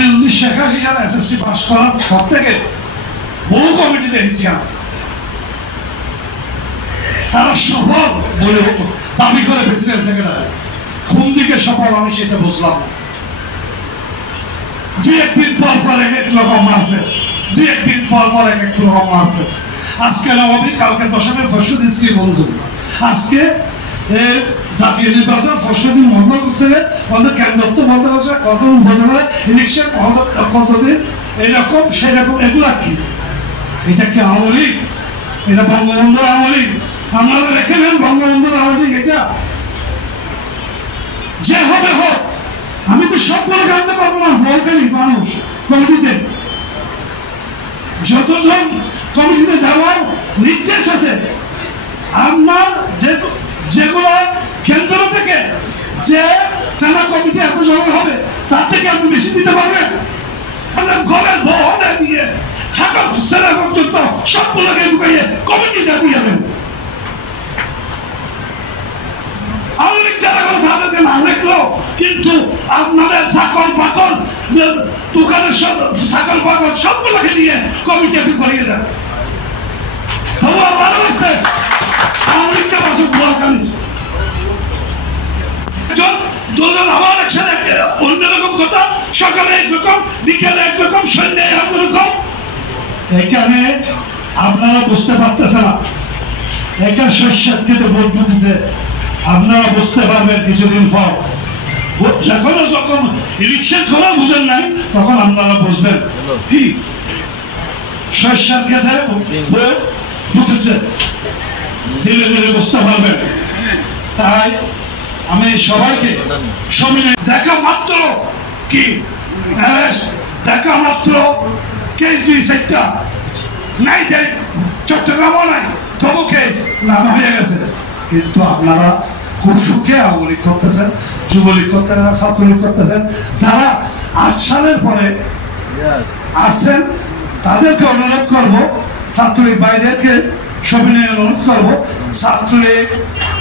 আমি 1981 সালে SSC pass করার পর থেকে বহু কমিটি দেখেছি আমি, তারা সফল বলে দাবি করে প্রেসিডেন্ট সেক্রেটারি, কোন দিকে সফল আমি সেটা বুঝলাম না। দুই একদিন পর পর এক এক রকম মারফেস, দুই একদিন পর পর এক এক রকম মারফেস। আজকে নবমী, কালকে দশমীর ফরশুদ্দিন স্ত্রী বন্ধু, আজকে জাতীয় নির্বাচন ফরশুদ্দিন বন্ধ করছে, আমাদের কেন্দ্রত্ব বন্ধ করছে, কত উপজেলায় ইলেকশন কতদিন এরকম সেরকম, এগুলা কি? এটা কি আওয়ামী লীগ? এটা বঙ্গবন্ধুর আওয়ামী লীগ? আপনারা রেখে নেন বঙ্গবন্ধুর আওয়ামী লীগ। এটা যে হবে হোক, আমি তো সবগুলো জানতে পারবো না। বলতেনি মানুষ কমিটিতে, যতজন কমিটিতে দেওয়ার নির্দেশ আছে, আপনার যেগুলো কেন্দ্র থেকে যে থানা কমিটি এত সময় হবে, তার থেকে আপনি বেশি দিতে পারবেন? ঘরের বহনে দিয়ে ছাগল সেরা পর্যন্ত সবগুলোকে ঢুকাইয়ে কমিটিটা দিয়ে দেন। আওয়ামী যারা তাদেরকে না লিখলো, কিন্তু আপনাদের ছাগল পাগল দোকানের সব ছাগল পাগল সবগুলোকে দিয়ে কমিটি একটু করিয়ে দেন। তবু ভালো হচ্ছে আওয়ামী লীগটা বাসক দরকার। দুজন আমার একসাথে অন্যরকম কথা, সকালে একরকম, বিকেলে একরকম, সন্ধ্যায় একরকম। এখানে আপনারা বুঝতে পারতেছে না, এখানে শস্যের থেকে ভোট উঠেছে, আপনারা বুঝতে পারবেন কিছুদিন পর। এখনো যখন ইলেকশন করা বুঝেন নাই, তখন আপনারা বুঝবেন কি শস্যের খেতে ফুটেছে, ধীরে ধীরে বুঝতে পারবেন। তাই আমি সবাইকে সমিলে দেখা মাত্র কি দেখা মাত্র কেস 2-4টা নাই, দেখ চট্টগ্রামও নাই, তবু কেস নাম হয়ে গেছে। কিন্তু আপনারা খুব সুখে আওয়ামী লীগ করতেছেন, যুবলীগ করতেছেন, ছাত্রলীগ করতেছেন। যারা 8 সালের পরে আসছেন তাদেরকে অনুরোধ করবো, ছাত্রলীগ ভাইদেরকে সবিনয়ে অনুরোধ করবো, ছাত্রলীগ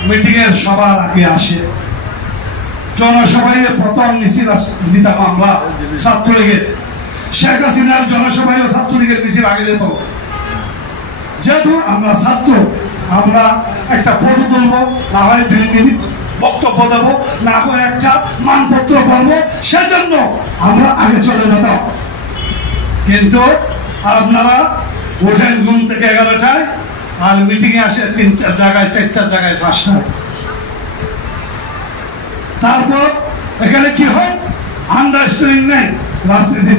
মিটিং এর সবার আগে আসে। জনসভায় প্রথম মিছিল দিতাম আমরা ছাত্রলীগের, শেখ হাসিনার জনসভায় ছাত্রলীগের মিছিল আগে যেত। যেহেতু আমরা ছাত্র, আমরা একটা ফটো তুলবো, না হয় 2 মিনিট বক্তব্য দেবো, না হয় একটা মানপত্র পড়বো, সেজন্য আমরা আগে চলে যেতাম। কিন্তু আপনারা ওঠেন ঘুম থেকে 11টায়, আর মিটিং এ আসে 3টা জায়গায়, 4টা জায়গায়, 5টায়। তারপর এখানে কি হয়, আন্ডারস্ট্যান্ডিং নেই রাজনীতি।